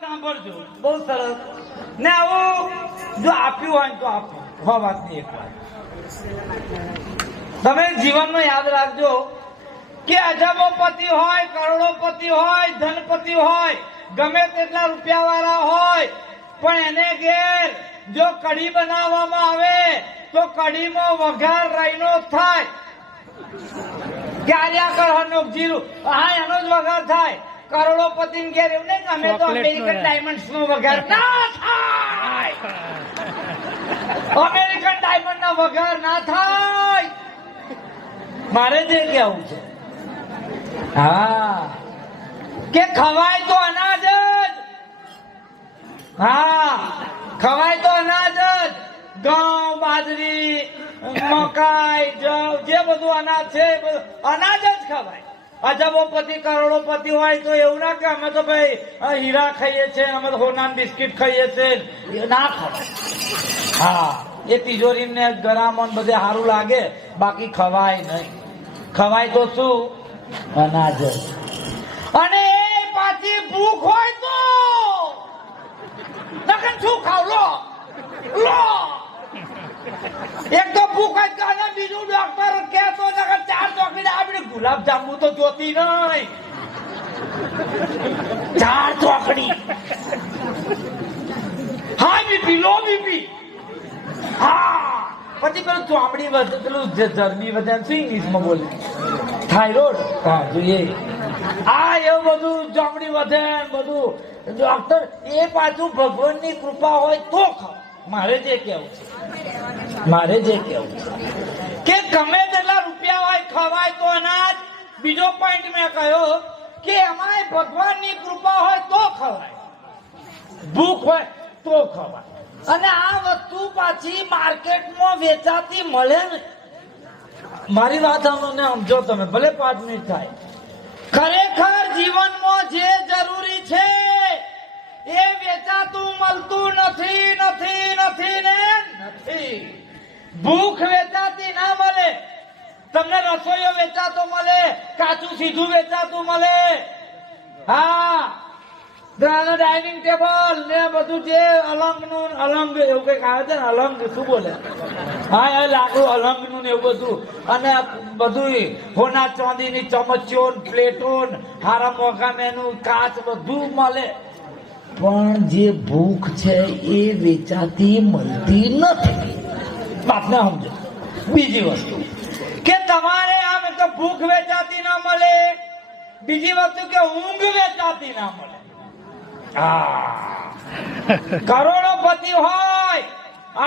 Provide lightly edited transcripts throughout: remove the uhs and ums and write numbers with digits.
સાંભળજો, બહુ સરસ ને આવું જો આપ્યું હોય તો આપો. વાત ની એક વાત તમે જીવનમાં યાદ રાખજો કે અજબોપતિ હોય, કરોડોપતિ હોય, ધનપતિ હોય, ગમે તેટલા રૂપિયા વાળા હોય, પણ એને ઘેર જો કઢી બનાવવામાં આવે તો કઢીમાં વઘાર રાઈનો થાય. ક્યારે કરવાનો જીરું હા એનો જ વઘાર થાય. કરોડોપતિ ને ઘેર એવું નહીં અમે તો અમેરિકન ડાયમંડ નો વઘાર ના થાય. અમેરિકન ડાયમંડ નો વઘાર ના થાય. મારે જે કેવું છે હા કે ખવાય તો અનાજ જ. હા ખવાય તો અનાજ જ. ઘઉં, બાજરી, મકાઈ, જવ જે બધું અનાજ છે એ બધું અનાજ જ ખવાય. અજબોપતિ કરોડોપતિ હોય તો એવું ના કે અમે તો ભાઈ હીરા ખાઈએ છીએ, અમે તો હોના બિસ્કીટ ખાઈએ છીએ, ના ખવાય. હા એ તિજોરી ને ગરામન બધે સારું લાગે, બાકી ખવાય નહીં. ખવાય તો શું અનાજ. અને એ પાછી ભૂખ હોય તો નકર શું ખાવ લો લો. એક તો ભૂખ જ અને બીજું ડોક્ટર કે તો નકર 4 ચોકડી આપણે ગુલાબ જાંબુ તો જોતી નહીં. 4 ચોકડી હા બીપી લો બીપી. હા પછી પેલું ચોમડી વધે, પેલું ચરબી વધે શું ઇંગ્લિશમાં બોલે થાઇરોઇડ. હા જોઈએ આ એવું બધું ચોમડી વધે બધું. ડોક્ટર એ પાછું ભગવાનની કૃપા હોય તો ખાવ. મારે જે કેવું છે કે ગમે તેટલા રૂપિયા હોય ખવાય તો અનાજ. બીજો પોઈન્ટ મેં કહ્યો કે એમાં ભગવાનની કૃપા હોય તો ખવાય, ભૂખ હોય તો ખવાય. અને આ વસ્તુ પાછી માર્કેટમાં વેચાતી મળે ને. મારી વાત સમજો તમે, ભલે 5 મિનિટ થાય. ખરેખર જીવનમાં જે જરૂરી છે એ વેચાતું મળતું નથી નથી નથી ને નથી. ભૂખ વેચાતી ના મળે. તમને રસોઈઓ વેચાતો મળે, કાચું સીધું વેચાતું મળે. હા ડાઇનિંગ ટેબલ ને બધું જે અલંગ નું અલંગ એવું કઈક આવે છે ને, અલંગ શું બોલે હા એ લાકડું અલંગ નું ને એવું બધું. અને બધું હોના ચાંદીની ચમચીઓ, પ્લેટો, હારા મોઘા મેનું કાચ બધું મળે. પણ જે ભૂખ છે એ વેચાતી મળતી નથી. વાતને સમજો. બીજી વસ્તુ કે તમારે આમ તો ભૂખ વેચાતી ના મળે. બીજી વસ્તુ કે ઊંઘ વેચાતી ના મળે. કરોડોપતિ હોય,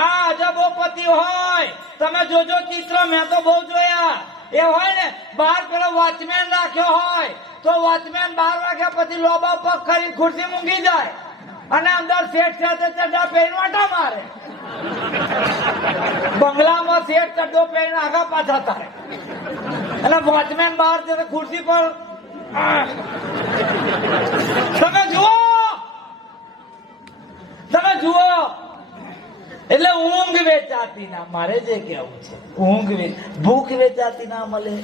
આ અજબોપતિ હોય, તમે જોજો ચિત્ર મેં તો બહુ જોયા. એ હોય ને બહાર પેલો વોચમેન રાખ્યો હોય તો વોચમેન 12 વાગ્યા પછી લોબા પગ કરી ખુરશી મૂકી જાય અને અંદર શેઠ સાથે ચડ્ડા પહેરીને વાટા મારે. બંગલામાં શેઠ ચડ્ડો પહેરીને આગા પાછા થાય અને વોચમેન બહાર જશે ખુરશી પર. તમે જુઓ એટલે ઊંઘ વેચાતી ના. મારે જે કેવું છે ભૂખ વેચાતી ના મળે,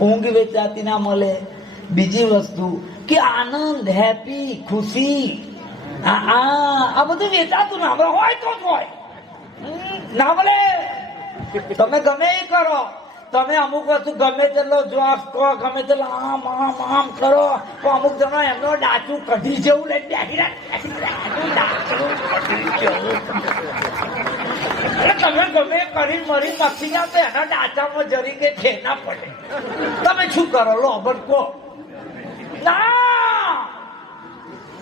ઊંઘ વેચાતી ના મળે. બીજી વસ્તુ કે આનંદ, હેપી, ખુશી આ બધું વેચાતું ના મળે. હોય તો જ હોય, ના મળે. તમે ગમે એ કરો, તમે અમુક વસ્તુ ગમે તેટલો જોક કહો, ગમે તેટલો આમ આમ આમ કરો, તો અમુક જણા એમનો ડાચું કઢી જેવું લઈ તમે ગમે કરી મરી નક્કી ના તો એના ડાચામાં જરી કે છે ના પડે. તમે શું કરો લો ભટકો ના.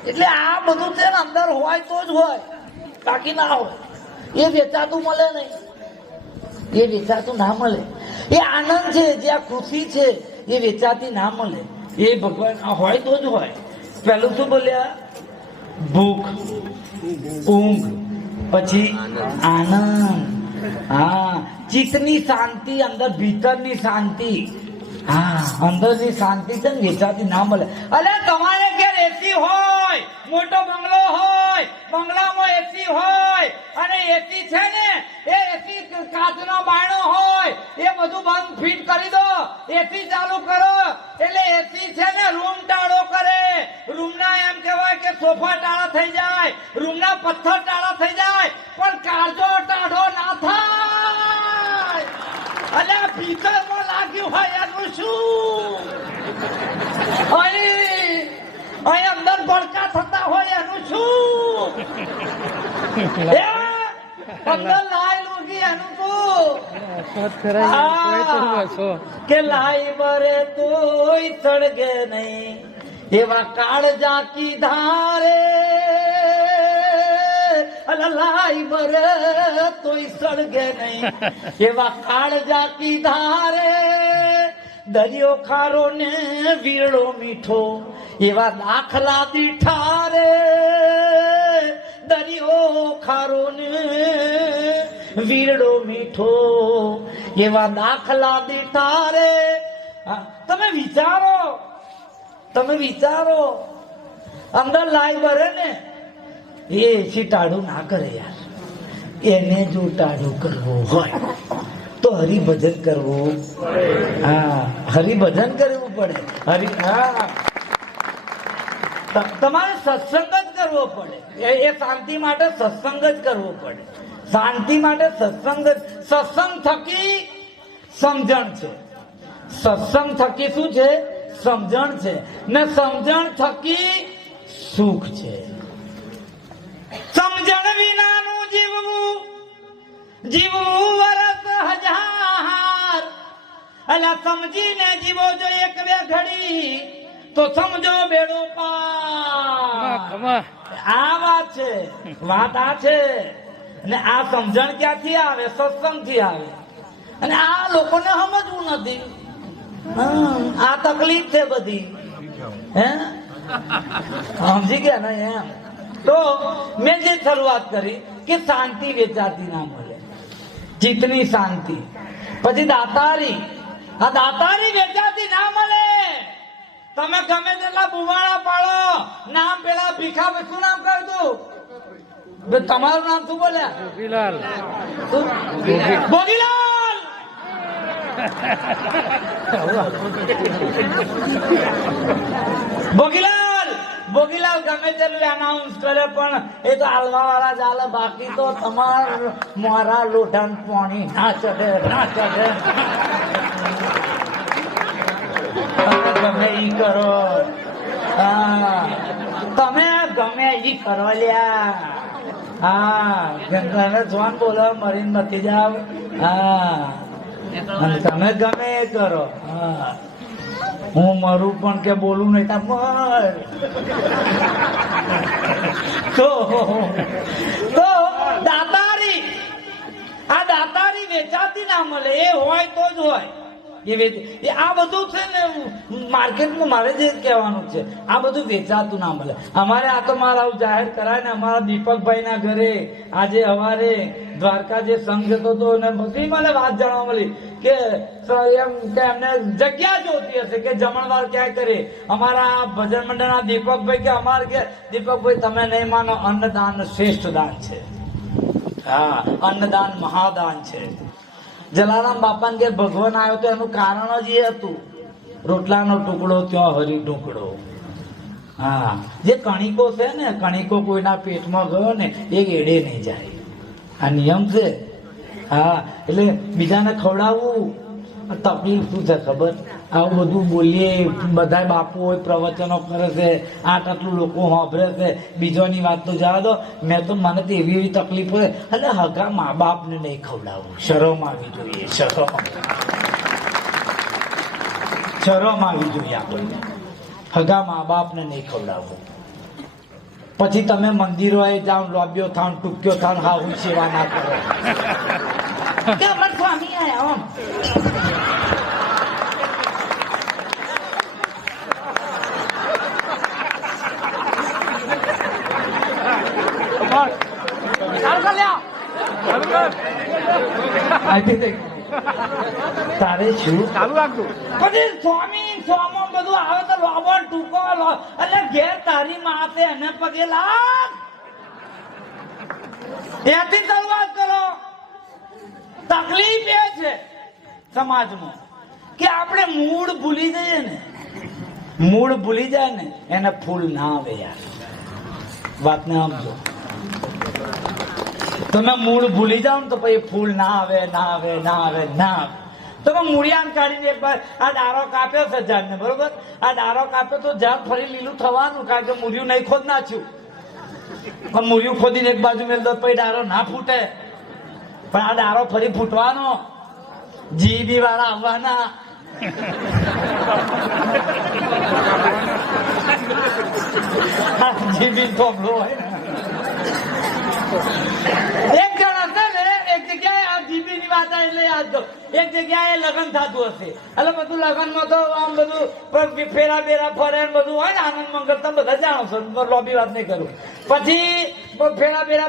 એટલે આ બધું છે ને અંદર હોય તો જ હોય, બાકી ના હોય. એ વેચાતું મળે નહીં, એ વેચાતું ના મળે. એ આનંદ છે, જે આ ખુશી છે એ વેચાતી ના મળે. એ ભગવાન હોય તો જ હોય. પેલું શું બોલ્યા? ભૂખ, ઊંઘ, પછી આનંદ. હા ચિત્તની શાંતિ, અંદર ભીતરની શાંતિ. હા અંદરની શાંતિ છે ને વેચાતી ના મળે. અરે તમારે ઘેર એસી હોય, મોટો બંગલો હોય, બંગલામાં એસી હોય અને એસી છે ને એ એસી કાચનો બાયણો હોય, એ બધું બંધ ફિટ કરી દો, એસી ચાલુ કરો એટલે એસી છે ને રૂમ ટાળો કરે. રૂમ ના એમ કહેવાય કે સોફા ટાળા થઈ જાય, રૂમના પથ્થર ટાળા થઈ જાય, પણ કાળજો ટાઢો ના થાય. અને ભીતરમાં લાગ્યું હોય એનું શું? અહીં અંદર ભડકા થતા હોય એનું શું? અંદર લાઈ લોગી એનું શું? કે લાઈ બરે તોય સળગે નહીં, એવા કાળજા કી ધારે. લાઈ બરે તોય સળગે નહીં, એવા કાળજા કી ધારે. દરિયો ખારો ને વીરડો મીઠો, એવા દાખલા દીઠા રે. દરિયો ખારો ને વીરડો મીઠો, એવા દાખલા દીઠા રે. તમે વિચારો અંદર લાઈ ભરે ને એ ટાઢું ના કરે યાર. એને જો ટાઢું કરવું હોય તો હરિભજન કરવું. હા, હરિભજન કરવું પડે. તમારે સત્સંગ જ કરવો પડે. એ શાંતિ માટે સત્સંગ જ કરવો પડે. શાંતિ માટે સત્સંગ થકી સમજણ છે. સત્સંગ થકી શું છે? સમજણ છે. ને સમજણ થકી સુખ છે. સમજણ વિનાનું જીવવું વરસ હજાર. અલા સમજીને જીવો જો એક બે ઘડી, તો સમજો બેડો પાર. આ વાત છે. વાત આ છે. અને આ સમજણ ક્યાંથી આવે? સત્સંગ થી આવે. અને આ લોકોને સમજવું નથી. આ તકલીફ છે બધી. હે, સમજી ગયા ને? એમ તો મેં જે શરૂઆત કરી કે શાંતિ વેચાતી ના મળે, ચિત્તની શાંતિ. પછી દાતારી, આ દાતારી વેચાતી ના મળે. તમે ગમે તેટલા બુવાણા પાડો, નામ પેલા ભીખા, શું નામ કરતું? તમારું નામ શું બોલ્યા? ભોગીલાલ. ભોગીલાલ ગમે તેટલું એનાઉન્સ કરે પણ એ તો હાલવા વાળા ચાલે. બાકી તો તમાર મારા લોઢાન પાણી ના ચડે. ગમે ઈ કરો. તમે ગમે ઈ કરો લ્યા. હા, જોન બોલો મરીને નથી જાવ. હા, તમે ગમે એ કરો. હા, હું મરું પણ કે બોલું નહીં તા મર. તો દાતારી, આ દાતારી વેચાતી ના મળે. એ હોય તો જ હોય. આ બધું છે ને માર્કેટમાં. મારે જે કહેવાનું છે, આ બધું વેચાતું ના મળે. અમારે આ તો મારા જાહેર કરાય ને, અમારા દીપકભાઈ ના ઘરે આજે સવારે દ્વારકા જે સંઘ જતો હતો ને બધી મને વાત જાણવા મળી કે એમ કે એમને જગ્યા જોતી હશે કે જમણવાર ક્યાંય કરે. અમારા ભજન મંડળના દીપકભાઈ કે અમારે કે દીપકભાઈ તમે નહીં માનો, અન્નદાન શ્રેષ્ઠ દાન છે. હા, અન્નદાન મહાદાન છે. જલારામ બાપા ઘેર ભગવાન આવ્યો તો એનું કારણ જ એ હતું, રોટલાનો ટુકડો ત્યાં હરી ઢુકડો. હા, જે કણિકો છે ને, કણિકો કોઈના પેટમાં ગયો ને એ એડે નહીં જાય. આ નિયમ છે. હા, એટલે બીજાને ખવડાવવું તકલીફ શું છે ખબર? આવું બધું બોલીએ, બધા બાપુ હોય પ્રવચનો કરે છે, આટલું લોકો સાંભળે છે, બીજોની વાત તો જવા દો. મેં તો મને તો એવી તકલીફ હોય, એટલે હગા મા બાપને નહીં ખવડાવવું. શરમ આવી જોઈએ. શરમ આવી જોઈએ આપણને. હગા મા બાપને નહીં ખવડાવવું. પછી તમે મંદિરોએ જાઓ, લોબ્યો થાવ, ટૂંક્યો થાવ, હા સેવા ના કરો કે અમાર સ્વામી આયા. તારે શું ચાલુ રાખતું? પછી સ્વામી સ્વામો બધું આવે તો લોબો ટૂંકો એટલે ઘેર તારી માથે એને પગે લાગ. ત્યાંથી શરૂઆત કરો. તકલીફ એ છે સમાજમાં કે આપણે મૂળ ભૂલી જઈએ ને. મૂળ ભૂલી જાય ને એને ફૂલ ના આવે યાર. વાતને સમજો. તમે મૂળ ભૂલી જાઓ ને તો પછી ફૂલ ના આવે ના આવે ના આવે ના આવે. તમે મૂળિયાન કાઢીને એક વાર આ ડારો કાપ્યો છે ઝાડને, બરોબર? આ ડારો કાપ્યો તો ઝાડ ફરી લીલું થવાનું, કારણ કે મૂળિયું નહીં ખોદ નાખ્યું. પણ મૂળિયું ખોદીને એક બાજુ મેળ દો પછી ડારો ના ફૂટે. પણ આ ડારો ફરી ફૂટવાનો, જીબી વાળા આવવાના. જીબી થોભલો હોય ને. એક જણ હશે ને એક જગ્યાએ આ જીબી ની વાત એટલે યાદ દો, એક જગ્યાએ લગ્ન થતું હશે, એટલે બધું લગ્નમાં તો આમ બધું ફેરા બેરા ફરે બધું હોય ને, આનંદ મંગળ તમે બધા જાણો છો, લોબી વાત નહીં કરું. પછી ફેરા બેરા